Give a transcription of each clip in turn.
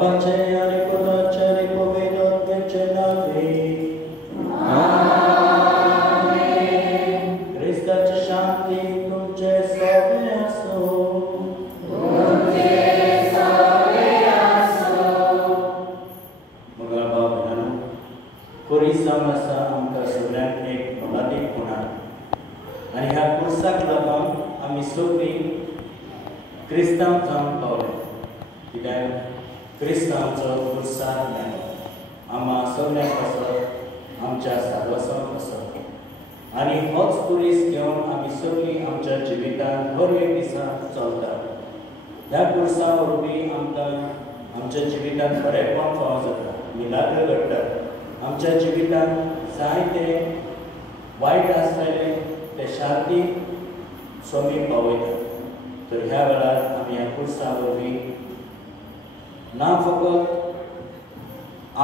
बाबाचे आणि पुत्राचे आणि पवित्र आत्म्याचे नावे आमेन. ख्रिस्ताची शांती तुमचे सोबे असो. मग बाबा कोरी समस्या आमकां सगळ्यांक एक मोलादीक होणार आणि ह्या कुर्साक लागून आमी सगळीं क्रिस्तांव जावन पावले. कित्याक क्रिस्तांवचो कुर्सार मेलो आम्हा सगळ्यांक असो आमच्या सारवासांक असो आनी होच कुरीस घेवन आमी सगळीं आमच्या जिवितांत हर एक दिसा चलता. ह्या कुर्सा वरवीं आमकां आमच्या जिवितांत बरेपण फावो जाता, मिलाग्र घडटात. आमच्या जिवितांत जायते वायट आसलेले ते शांतीक स्वामी पावयता. तर ह्या वेळार आमी ह्या कुर्सा वरवीं ना फकत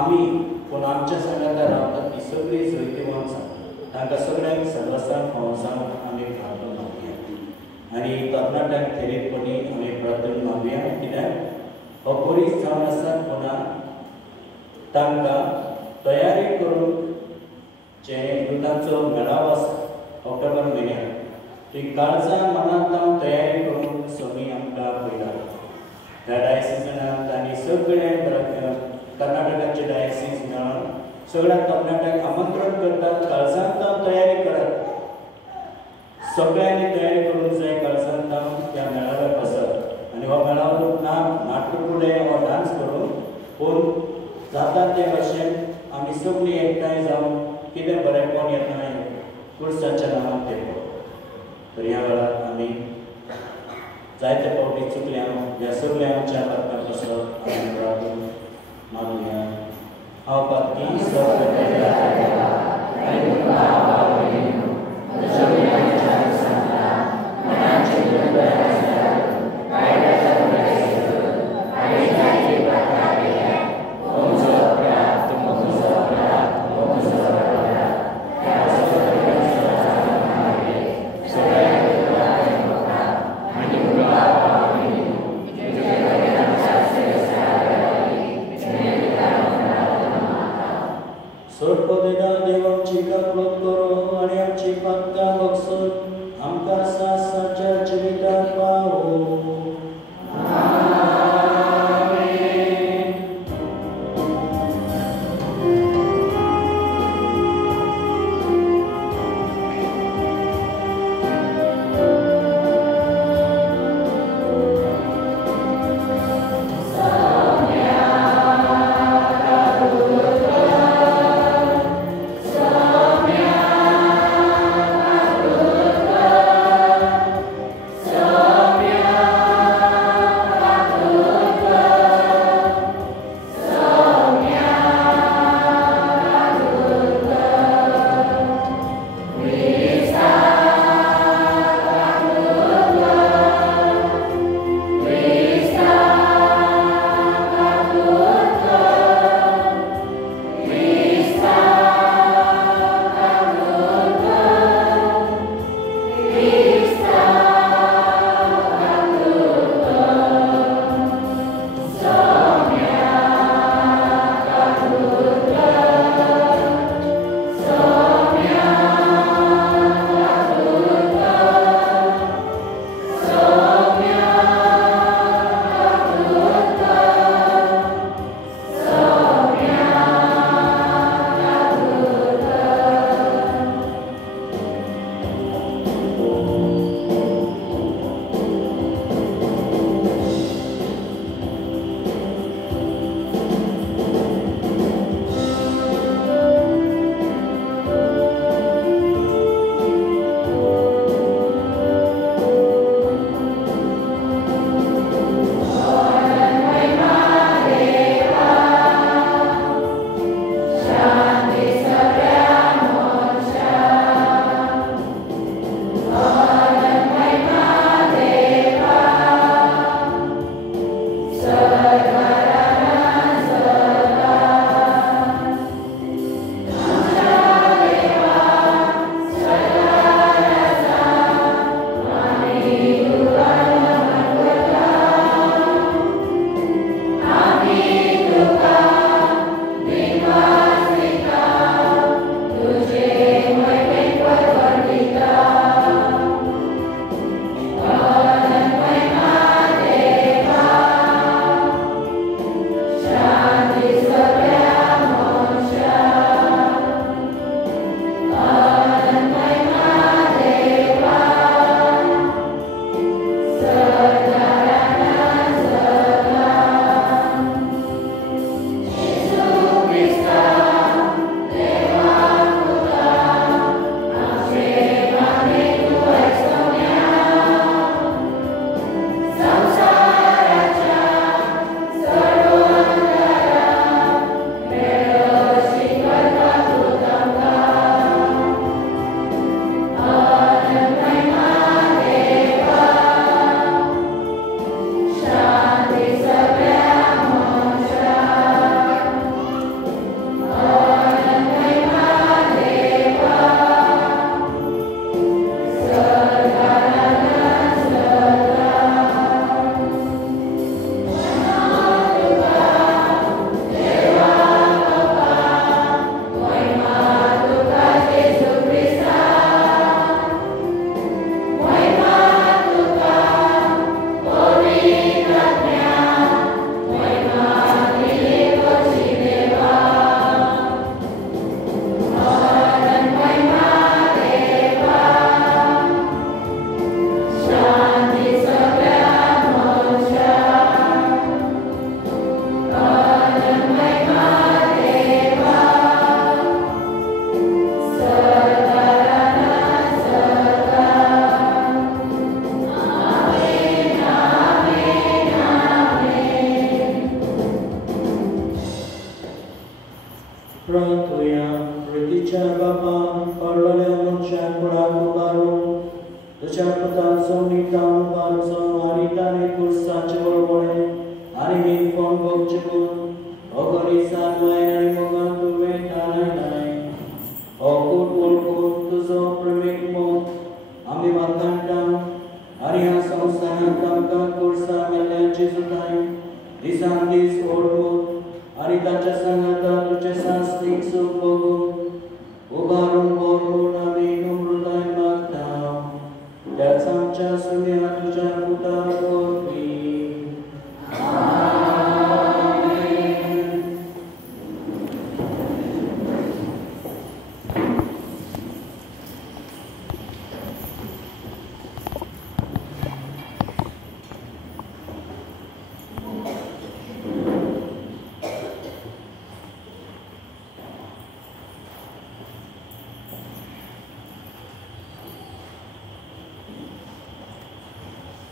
आमी पूण आमच्या संगातार रावतात ती सगळीं जैतिवंत तांकां सगळ्यांक सर्वस्वान फावो जावन आमी प्रार्थना मागुया आनी तरणाट्यांक खेरीतपणी आमी प्रार्थना मागुया. कित्याक हो बरीच जावन आसा पुणा तांकां तयारी करून जे युद्धाचो मेळावो आसा ऑक्टोबर म्हयन्यात ती काळजां मनांत लावन तयारी करून स्वामी आमकां पळयता. ह्या डायसिसांत आनी सगळे कर्नाटकाचे डायसीस मेळोन सगळ्या तरणाट्यांक आमंत्रण करतात, काळजांत लावन तयारी करात. सगळ्यांनी तयारी करूंक जाय काळजांत लावन त्या मेळाव्याक वचप आनी हो मेळावो ना नाटकुडे वा डान्स करून पूण जाता ते भाशेन आमी सगळीं एकठांय जावन कितें बरेपण येता हें कुर्साच्या नांवान तें तर ह्या वेळार आमी जायते फावटी चुकल्या ह्या सगळ्या आमच्या पात्रांक वचप आमी प्रार्थना मागुया. हांव पातकी Amen. तुझ्या पुतांचो नितां बांचो आनी ताणे कुर्साचे वळवळे आनी मी फोन गोपचे कोण ओगोनिसान माय आनी मोगान तुवे ताणाय ओकूट वळकूट तुझो प्रेमीक मोग आमी वाकांटा आनी ह्या संवसारांत आमकां कुर्सा मेल्ल्याची जुताय दिसान दीस ओडून आनी ताच्या संगाता तुझे सास्तीक सूख भोगून उबारून बोलून आमी नम्रताय मागता त्याच आमच्या सुन्या तुझ्या पुता वरवीं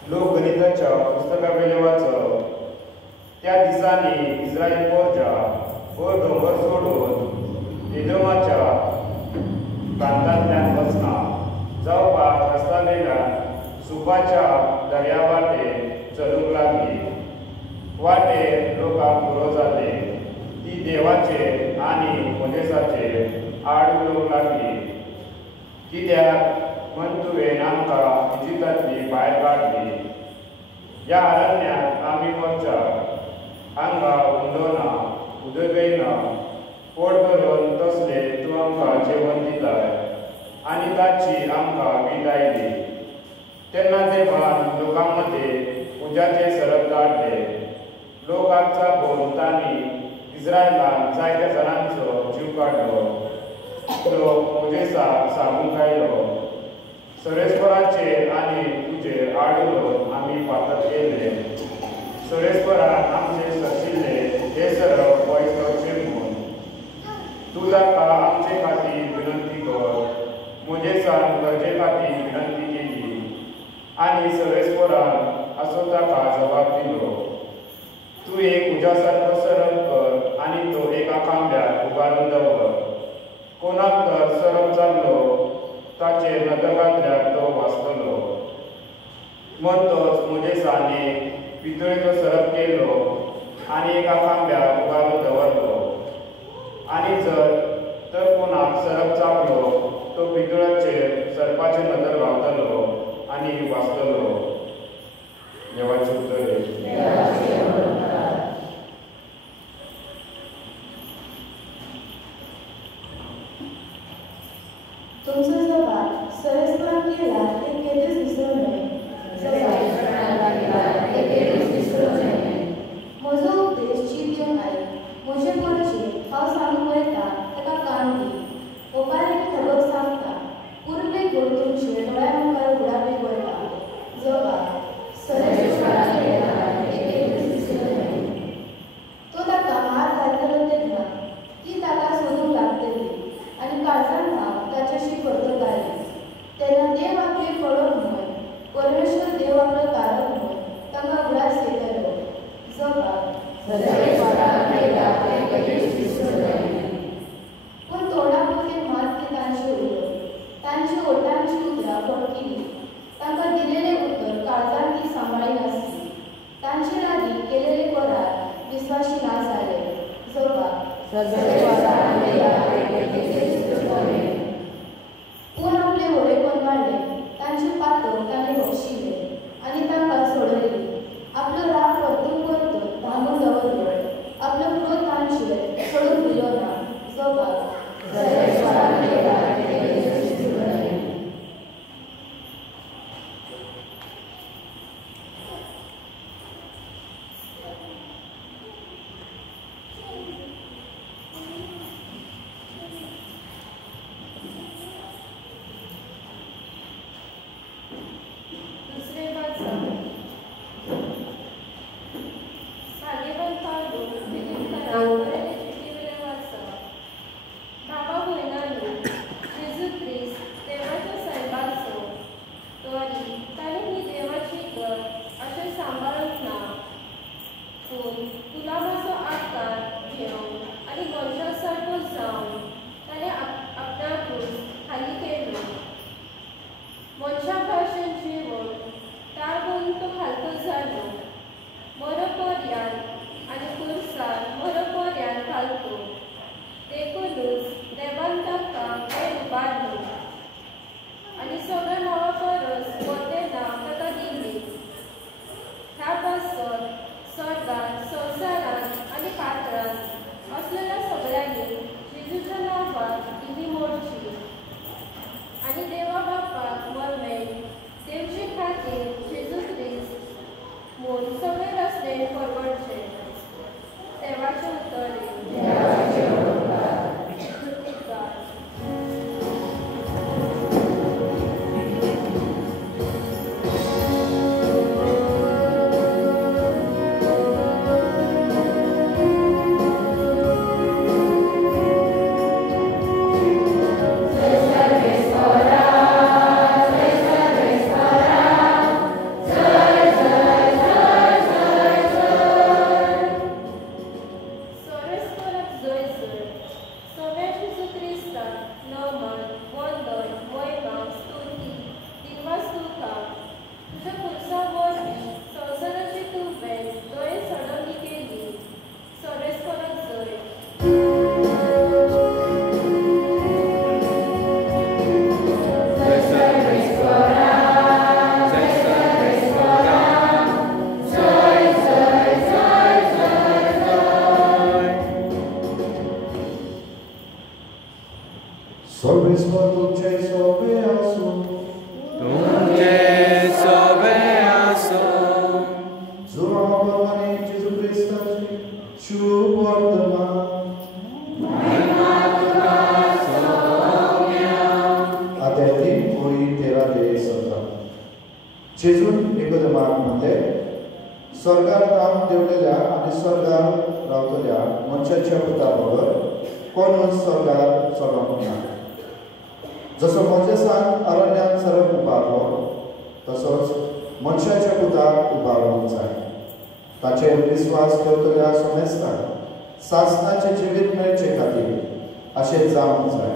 लोकगणिताच्या पुस्तकावेले वाचप त्या दिसांनी इस्रायल पोरच्या वर डोंगर सोडून एदोमाच्या प्रांतांतल्यान वचना जावपाक रस्त्यावेल्यान सुपाच्या दर्यावाटे चलूंक लागली. वाटेर लोकांक पुरो जाले. ती देवाचे आनी मोजेसाचे आड उलोवंक लागली. कित्याक म्हण तुवें आमकां इजिप्तांतली भायर काडली. ह्या अरण्यात आमी मरच्या हांगा उंडोना उदकय ना पोट भरून तसले तूं आमकां जेवण दिताय आनी ताची आमकां वीट आयली. तेन्ना देवान लोकां मदें उज्याचे सरप धाडले. लोक आमचा भोवन तांणी इस्रायलान जायत्या जाणांचो जीव काडलो. लोक मोजेसाक सांगूंक आयलो सरेस्पराचेर आनी तुजे आड उलोवन आमी फातर केले. सरेस्परान आमचे सरशिल्ले हे सरप पयस करचे म्हूण तूं ताका आमचे खातीर विनंती कर. मोजेसान गरजे खातीर विनंती केली आनी सरेस्परान असो ताका जबाब दिलो. तूं एक उज्यासारको सरप कर आनी तो एका खांब्यार उबारून दवर. कोणाक तर सरप जाल्लो ताचेर नदर घातल्यार तो वाचतलो. म्हणटोच मोजेसाने पितळेचो सरप केलो आनी एका खांब्यार उबारून दवरलो. आनी जर तर कोणाक सरप चापलो तो पितळाचेर सरपाचे नदर घालतलो आनी वाचतलो. देवाचे उतर. तुमचो जबाब सरेस्परान केला ते केदेच विसरू नये. म्हजो उपदेश चिंतून आयक. म्हजे पडचे हांव सांगूंक वयता ताका कान दी. ओपारेक खबर सांगता पुर्वे कोण तुमचे दोळ्या मुखार उगडावे वयता. जबाब सरेस्परान केला ते केदेच विसरू नये. तो ताका मार घालतलो तेन्ना ती ताका सोदूंक लागतली आनी काळजांत हांव ताच्याशी करतलो. तेन्ना देव आपले पळोवप म्हूण परमेश्वर देव आपलो तारक म्हूण तांकां उगडास येतलो. जबाब पूण तोंडा पुरते मात तांचे उलोवप. तांची ओटांची उतरां पडकिली. तांकां दिलेले उतर काळजांत ती सांबाळी नासली. तांचे लागीं केलेले करार विस्वाशी ना जाले. जबाब पूण आपले व्हडेपण वाडले. तांचे पातळ ताणें बक्षिले आनी तांकां सोडयली. आपलो राग परतून परतून थांबून दवरलो. आपलो क्रोध तांचेर सोडून दिलो ना. जबाब म्हज्या भाशेन जिवण तागून तूं हालतो जालो मरोपर्यान आनी कुर्सार मरोपर्यान घालतो देखूनच देवान ताका वेळ उबारलो आनी सगळ्या नांवा परस व्हडलें नांव ताका दिलें. ह्या पासत स्वर्गांत संवसारांत आनी पातळांत असलेल्या सगळ्यांनी जेजूच्या नांवान इली मोडची आनी देवा बापाक मरमेन देवचे खातीर जेजू क्रिस्त म्हूण सगळे रस्ते परवडचे. देवाचे उतरे जसो मोजेसान अरण्यात सरप उबारलो तसोच मनशाच्या पुताक उबारूंक जाय. ताचेर विस्वास ठेवतल्या सोमेस्ताक सासणाचे जिवीत मेळचे खातीर अशें जावंक जाय.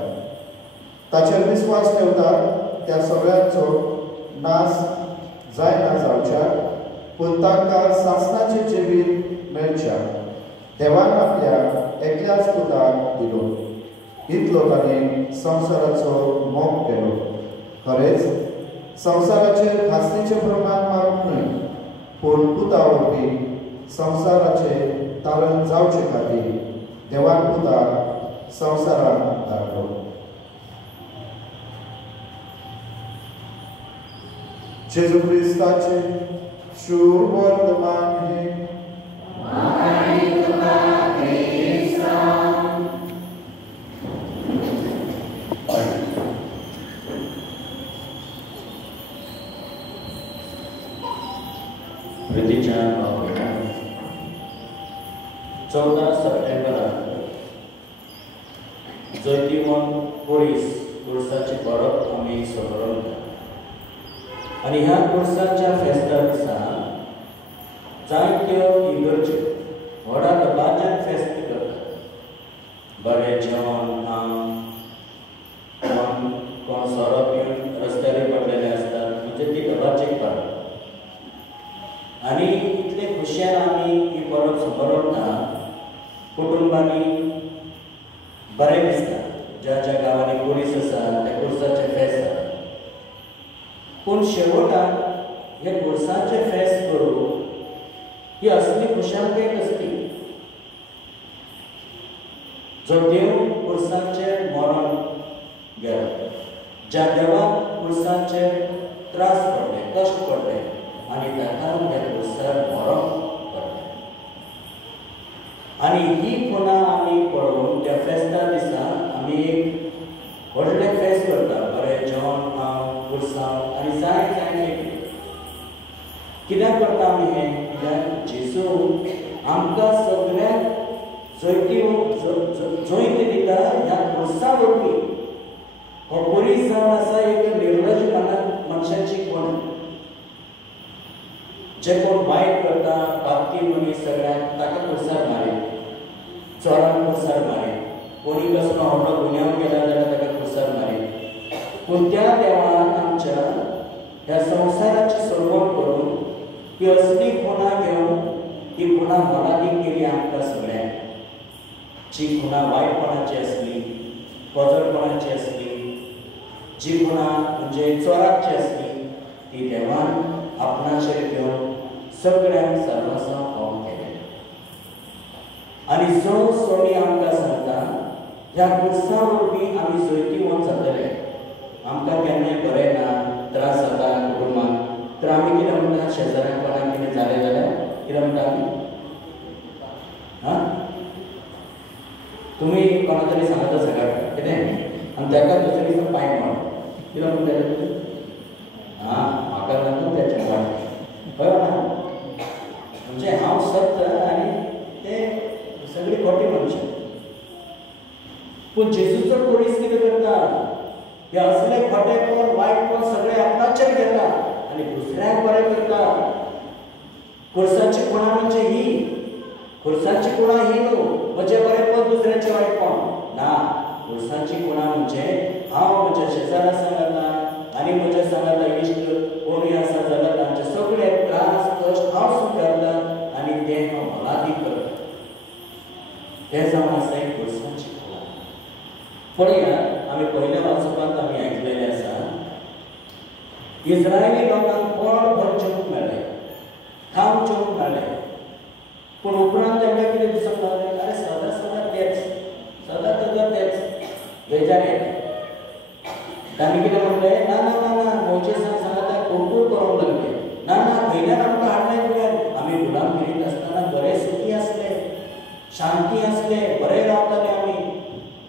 ताचेर विस्वास ठेवतात त्या सगळ्यांचो नाश जायना जावच्या पूण तांकां सासणाचे जिवीत मेळच्या देवान आपल्या एकल्याच पुताक दिलो. इतलो ताणें संवसाराचो मोग केलो. खरेंच संवसाराचेर खासणेचें प्रमाण मारूंक न्हय पूण पुता वरवीं संवसाराचें तारण जावचे खातीर देवान पुताक संवसारांत धाडलो. जेजू क्रिस्ताचे शुभ वर्तमान हे प्रितीच्या भावनां 14 सप्टेंबराक जैतिवन पोळीस उर्साची परब आमी सोडून आनी ह्या उर्साच्या फेस्ता दिसा जायत्यो इगर्ज्यो व्हडा दबाज्यान फेस्त करतात. बरें जेवण कोण सोरो पिवन रस्त्यार पडलेले असतात म्हणजे ती दबाचेक परब आनी इतले खुशयान आमी ही परब समोरता कुटुंबांनी बरें दिसता. ज्या ज्या गांवांनी कुडीस आसा त्या कुर्साचे फेस्त जाता पूण शेवटाक हे कुर्साचे फेस्त करूंक ही असली खुशालकाय असली जो देव कुर्साचेर मरण गेलो. ज्या देवाक कुर्साचे त्रास पडले कश्ट पडले आनी ताका त्या कुर्सार मरण पडलें. आनी ही खुणां आमी पळोवन त्या फेस्ता दिसा आमी एक व्हडलें फेस्त करता. बरें जेवण कुर्सांव आनी जाय जायते कित्याक करता आमी हें कित्याक जेजू आमकां सगळ्यांक जैत दिता ह्या कुर्सा वरवीं. हो कुरीस जावन आसा एक निर्लज मनशाची कोण जे कोण वायट करता पापी मनीस सगळ्यांक ताका कुर्सार मारीत चोरांक कुर्सार मारीत कोणी कसलो व्हडलो गुन्यांव केला जाल्यार ताका कुर्सार मारीत. पूण त्या देवान आमच्या ह्या संसाराची सोडवण करून ही असली खुणा घेऊन ही खुणा मोलादीक केली आमकां सगळ्यांक. जी खुणा वायटपणाची असली, पोजडपणाची असली, जी खुणा म्हणजे चोराची असली, ती देवान आपणाचेर घेवन सगळ्यांक सर्वस्व पावून केलें. आनी जो सोनी आमकां सांगता ह्या कुर्सा वरवीं आमी जैतिवंत जातले. आमकां केन्नाय बरें ना, त्रास जाता कुटुंबाक, तर आमी कितें म्हणटा, शेजाऱ्याक कोणाक कितें जालें जाल्यार कितें म्हणटा आमी? तुम्ही कोणा तरी सांगता सकाळ कितें आनी ताका दुसरे दिसा पांय मार कितें म्हणटा तुमी? म्हाका लागून तेचें वाट कळ्ळो ना. म्हणजे हांव सत्य आनी ते सगळी खोटी मनशां. पूण जेजूचो कुरीस कितें करता? हे असले खोटेपण वायटपण सगळे आपणाचेर घेता आनी दुसऱ्याक बरें करता. खुर्साची खुणा म्हणजे ही, खुर्साची खुणा ही न्हू म्हजें बरेंपण दुसऱ्याचें वायटपण ना. खुर्साची खुणा म्हणजे हांव म्हज्या शेजारा सांगता आनी म्हज्या सांगता इश्ट कोणूय आसा जाल्यार तांचे सगळे त्रास कश्ट हांव स्विकारता आनी ते हांव मोलादीक करता. ते जावन आसा एक खुर्साची खुणा. पळया, आमी पयल्या वाचपांत आमी आयकलेलें आसा, इस्रायली लोकांक पोटभर जेवंक मेळ्ळें, खावंक जेवंक मेळ्ळें. पूण उपरांत तांकां कितें दिसूंक लागलें? अरे सदां सदां तेच, सदां सदां तेच, बेजार येलें. तांणी कितें म्हणलें? ना ना ना ना, मोजेसाक सांगता कुरकुर करूंक लागले. ना ना, खंयल्यान आमकां हाडलें तुवें? आमी गुलामगिरींत आसतना बरे सुखी आसले, शांती आसले, बरे रावताले आमी.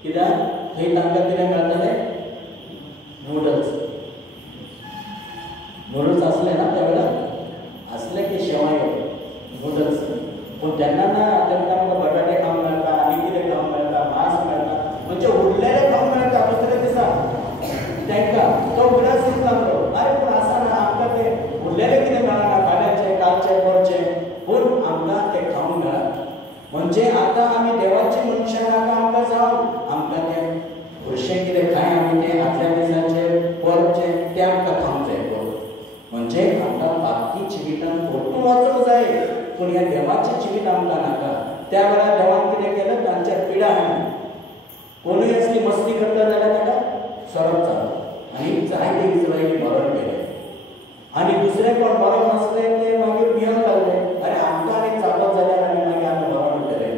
कित्याक थंय तांकां कितें मेळटालें? नूडल्स. नूडल्स आसले ना त्या वेळार? आसले की शेवायो, नूडल्स. पूण तेन्ना ना, तेन्ना आमकां बटाटे खावंक मेळटा, आनी कितें खावंक मेळटा, मांस मेळटा, म्हणजे उरलेलें खावंक मेळटा दुसऱ्या दिसा. तांकां तो विलास लागलो. अरे पूण आसना, आमकां तें उरलेलें कितें मेळना, फाल्यांचें, कालचें, परचें, पूण आमकां तें खावंक मेळटा. म्हणजे आतां आमी देवाची मनशां नाका आमकां जावन, आमकां तें खुर्शें कितें खाय आमी तें आदल्या दिसाचें, परचें तें आमकां खावंक जाय. म्हणजे आमकां बाकी जिवितांत परतून वचूंक जाय, पूण ह्या देवाचें जिवीत आमकां नाका. त्या वेळार देवान कितें केलें? तांच्या पिडा हाडली. कोणूय असली मस्ती करता जाल्यार ताका सोरोप जालो आनी जायते इस्रायली मरण केलें. आनी दुसरे कोण मरण नासले ते मागीर भियोंक लागले, अरे आमकां आनी चाबत जाल्यार आनी मागीर आमी मरण केलें.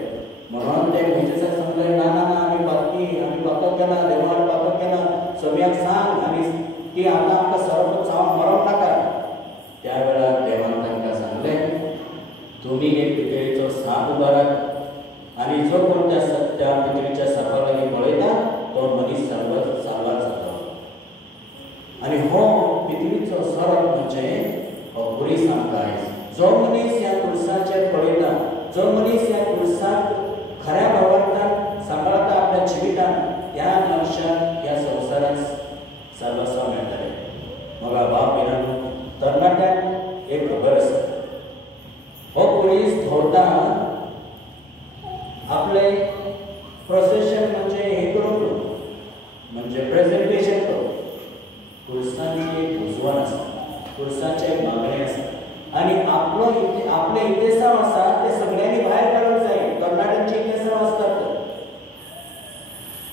म्हणून ते मोजेसाक सांगलें, ना ना ना, आमी पातो केला, देवान पातो केला, सगळ्यांक सांग आनी ती आतां आमकां सोरोप चावन मरोंक नाका. त्या वेळार देवान तांकां सांगलें, तुमी एक पितळेचो साप उबारात आनी जो कोण त्या पितळेच्या सापा लागीं पळयता तो मनीस साल्वार जाता. आनी हो पितळेचो सोरोप म्हणजे हो कुरीस आमकां आयज. जो मनीस ह्या कुर्साचेर पळयता, जो मनीस ह्या कुर्साक खऱ्या भावार्थान सांबाळटा आपल्या जिवितान, त्या मनशाक ह्या संवसारांत सर्वस्व मेळटलें. म्हाका बाप बिरानो, तरणाट्यांक एक खबर आसा, हो कुरीस धोरता आपले प्रोसेशन म्हणजे हे करून, म्हणजे प्रेझेंटेशन करून. कुर्सांची एक उजवण आसा, कुर्साचें एक मागणें आसा आनी आपले इतिसांव आसा ते सगळ्यांनी भायर काडूंक जाय. तरणाट्यांचे इतिसांव आसतात,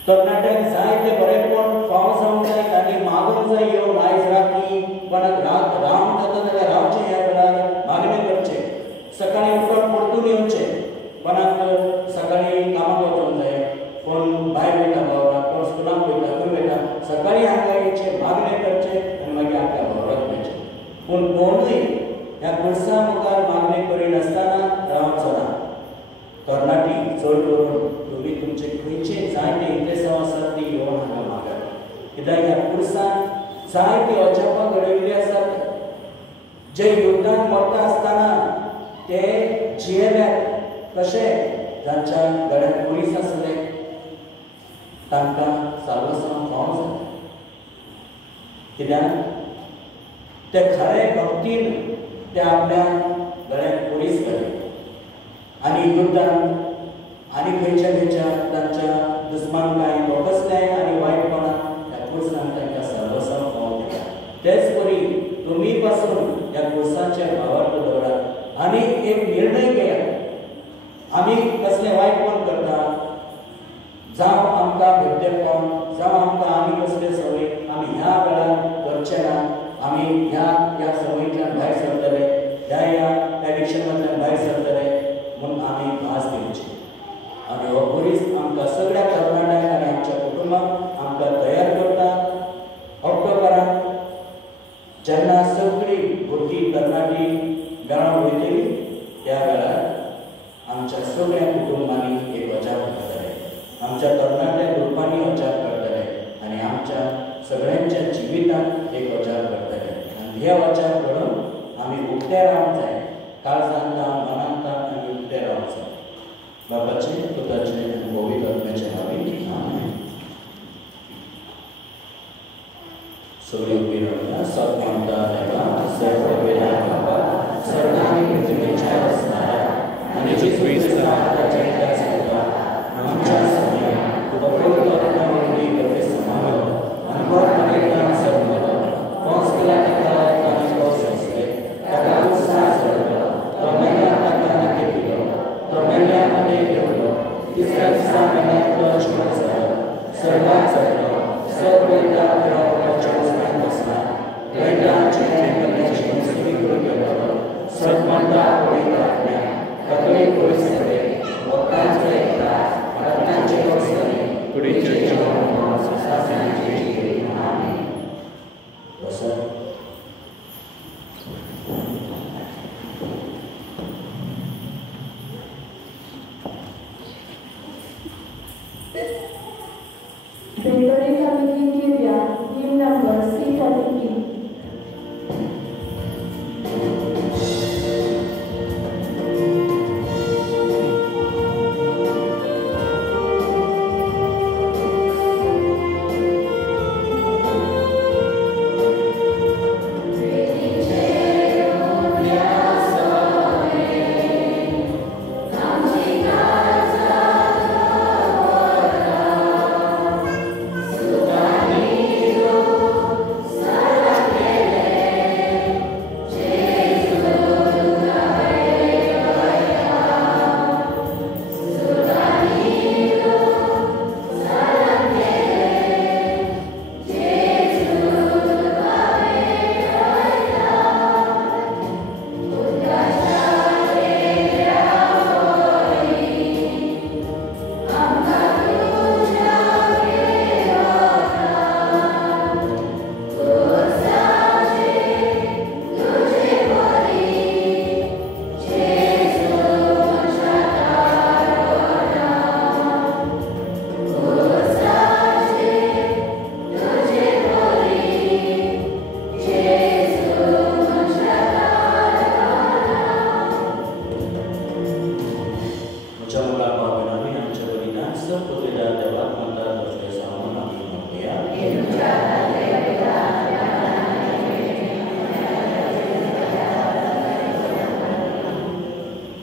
तरणाट्यांक जाय ते बरेपण फावो जावंक जाय, तांणी मागूंक जाय येवन आयज राती कोणाक रावंक जाता जाल्यार रावचें, ह्या वेळार मागणें करचें. सकाळीं उठोन परतून येवचें. कोणाक सकाळीं कामाक वचोंक जाय, कोण भायर वयता भावराक, कोण स्कुलाक वयता, खंय वयता, सकाळीं हांगा येवचें, मागणें करचें आनी मागीर आपल्या घराक वयचें. पूण कोणूय ह्या कुर्सा मुखार मागणें करिनासतना रावचो ना. तरणाटी चड करून तुमी तुमचे खंयचे जायते इतिसांव आसात ती येवन हांगा मागात. कित्याक ह्या कुर्सान जायती अजापां घडयल्लीं आसात. जे युद्धांत मरता आसतना ते जियेल्यात, कशें जांच्या गळ्यांत कुरीस आसलें तांकां सर्वस्व फावो जालें. कित्याक ते खरे भक्तीन ते आपल्या गळ्यांत कुरीस घाले आनी युद्धांत आनी खंयच्या तांच्या दुस्मानकायेन वा कसल्याय आनी वायटपणान त्या कुर्सांक तांकां सर्वस्व फावो केला. तेच परी तुमी आम्ही ह्या सवयींतल्यान भायर सरतले, ह्या एडिक्शनांतल्यान भायर सरतले म्हणून आमी भास दिवची. आनी हो बरीच आमकां सगळ्या तरणाट्यांक आनी आमच्या कुटुंबाक आमकां तयार करता. ऑक्टोबराक जेन्ना सगळी भुरगीं तरणाटी मेळोन वयतली त्या वेळार आमच्या सगळ्या कुटुंबांनी एक अजाप करतले, आमच्या तरणाट्या ग्रुपांनी अजाप करतले आनी आमच्या सगळ्यांच्या जिवितांत एक अजाप करतले. आनी हे अजाप घडोवन आमी उक्ते रावंक जाय, काळजांत मनांत आमी उक्ते रावंक जाय. बापाचे पुताचे आनी पवित्र आत्म्याचे नांवान आमेन. सगळी उबी रावया. सत्मंता देवा सर्व वेदांत बाबा सर्वांनी पृथ्वीच्या असणाऱ्या आणि जेजू ख्रिस्ताच्या जन्माचा आमच्या समयात तुझा पवित्र आत्म्यावरती करते समावेश आणि परमेश्वरान सर्व पांच पिलाच्या काळात पाऊस असले ताका उत्साह सर्व तो मेल्या ताका नके पिलो तो मेल्यामध्ये ठेवलो तिसऱ्या दिसा मेल्यातलो जीवन झालो सर्वात चढलो सर्व वेदांच्या उस्मान बसला वेदांचे मेल्याची मुस्ती करून गेलो सत्मंता पवित्र आत्म्या कथोलिक परिसरे वक्तांचे एकता रत्नांचे वस्त्रे कुडीचे जीवन सासनाची आमेन. बसर Gregorian Committee Trivia, hymn number C33.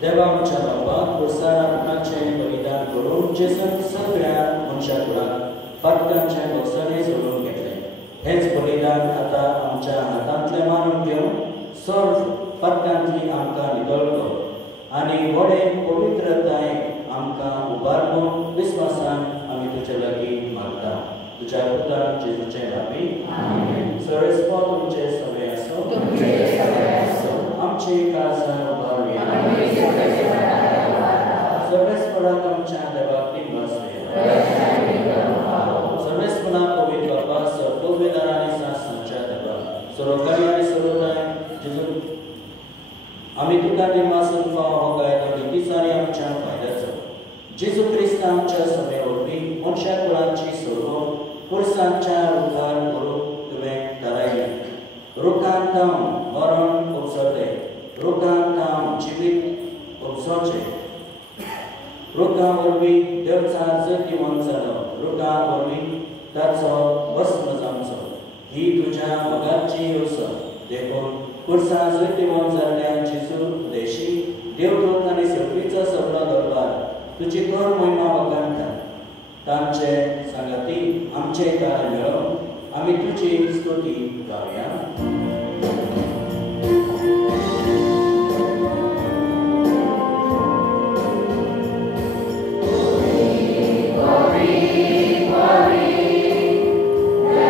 देवाच्या बाबा प्रोत्साहनाचे बलिदान करून जेसन सगळ्या मनशाकुळाक पातकांचे बक्षणे सोडून घेतले. हेच बलिदान आता आमच्या हातांतले मानून घेवन सर्व पातकांतली आमकां नितळ कर आनी व्हडे पवित्रताय आमकां उबारून विस्वासान आमी तुजे लागीं मागता. तुज्या पुतान जेजूचे नांवी आमेन. सर्वेस्पर तुमचे सवे आसो आमचे काळजां उबारुया सर्वेस्पराक आमच्या देवाक दिनवास सर्वेस्परा पवित्र बापा सर्वोवेदार आनी सासनाच्या देवा सर्वकारी आनी सर्वदाय जेजू आमी तुका दिनवासून फावो हो गायलो नितीसारी आमच्या फायद्याचो जेजू क्रिस्त आमच्या समे वरवीं मनशा कुळांची सोडून पुरसांच्या रुखार करूंक तुवें थारायलें. रुखांत थांब मरण उपसरले रुखांत थांब जिवीत उपसोचें रुखां वरवीं देवचा जगदिवंत जालो रुखां वरवीं ताचो भस्म जावचो ही तुज्या मोगाची येवसो देखून पुरसां जगदिवंत जाल्ल्या जेजू देशी देवदूत आनी सगळीचो सगळो दरबार तुजी कर महिमा वखाणटा. तांचे सांगाती आमचे ताळे मेळोवन आमी तुजी स्तुती गावया. Glory, glory, the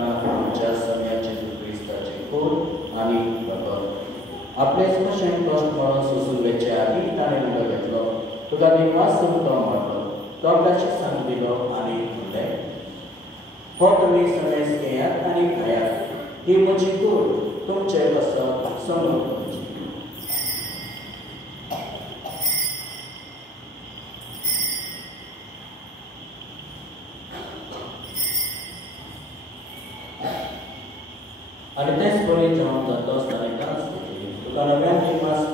आमकां आमच्या सगळ्याचे क्रिस्ताचे खून आनी बरोबर आपलेच कशें कश्ट म्हणून सोसून वेचे आदी ताणें उलो घेतलो तुका देवासून तो मारलो तो आपल्याची सांग दिलो आनी म्हणलें हो तुमी समेज घेयात आनी खायात ही म्हजी कूड तुमचे कसो समज आणि तेच बळी जावन जातो आसतना डांस केली तुका नव्यान जिमास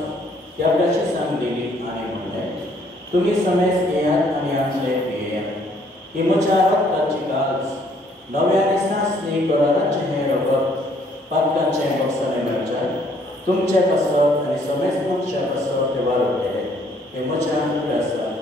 ती आपल्याची सांग दिली आनी म्हणलें तुमी समेज घेयात आनी आमचे पियेयात ही म्हज्या रक्ताची काज नव्याने सासणी कराराचे हें रगत पातकांचे बक्षाने मेळच्यात तुमचे कसत आनी समेज मनशा कसत ते वाडयले हे म्हज्या प्रयासाक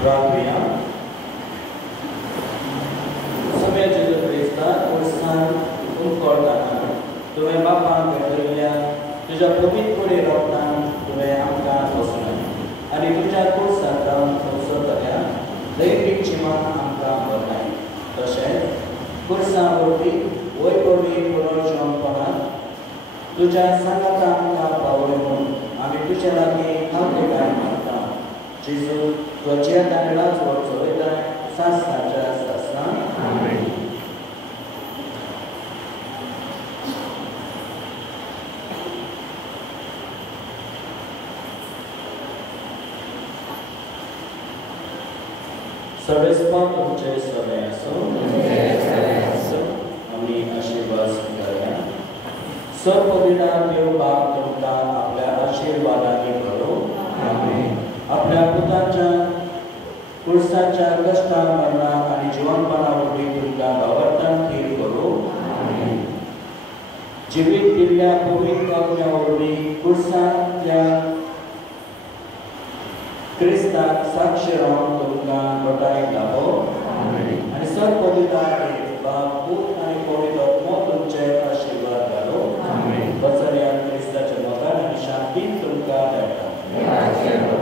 प्रार्थना सगळ्या जेजू क्रिस्ता उत्साह करताना तुवें बापाक भेटयल्या तुज्या पवित्र रक्तान तुवें आमकां वचून आनी तुज्या कुर्साक रावन संवसतल्या दैवीक जिमान आमकां बरनाय तशेंच कुर्सा वरवीं वैभवी पुनर्जन्मपणान तुज्या सांगात आमकां पावय म्हूण आमी तुजे लागीं हांवेकाय मागता जेजू तुज्या दांडाच वचोयताय सासणाच्या सासणां आमेन. सर्वेस्पा तुमचे सगळे असो आम्ही आशीर्वाद स्वीकारूया. सपवित्र देव बाप तुमकां आपल्या आशीर्वादांनी भरो. आपल्या पुताच्या कुर्साच्या कश्टा मरणा आनी जिवनपणा वरवीं तुमकां भावार्थान खीर करो. जिवीत दिल्ल्या पवित्र आत्म्या वरवीं कुर्सांतल्या क्रिस्ताक साक्षी रावन तुमकां घोटाय लाभो आनी सपवित्र बाप पूत आनी पवित्र आत्मो तुमचे आशीर्वाद घालो. वचन ह्या क्रिस्ताच्या मोगान आनी शांतीन तुमकां धाडटा.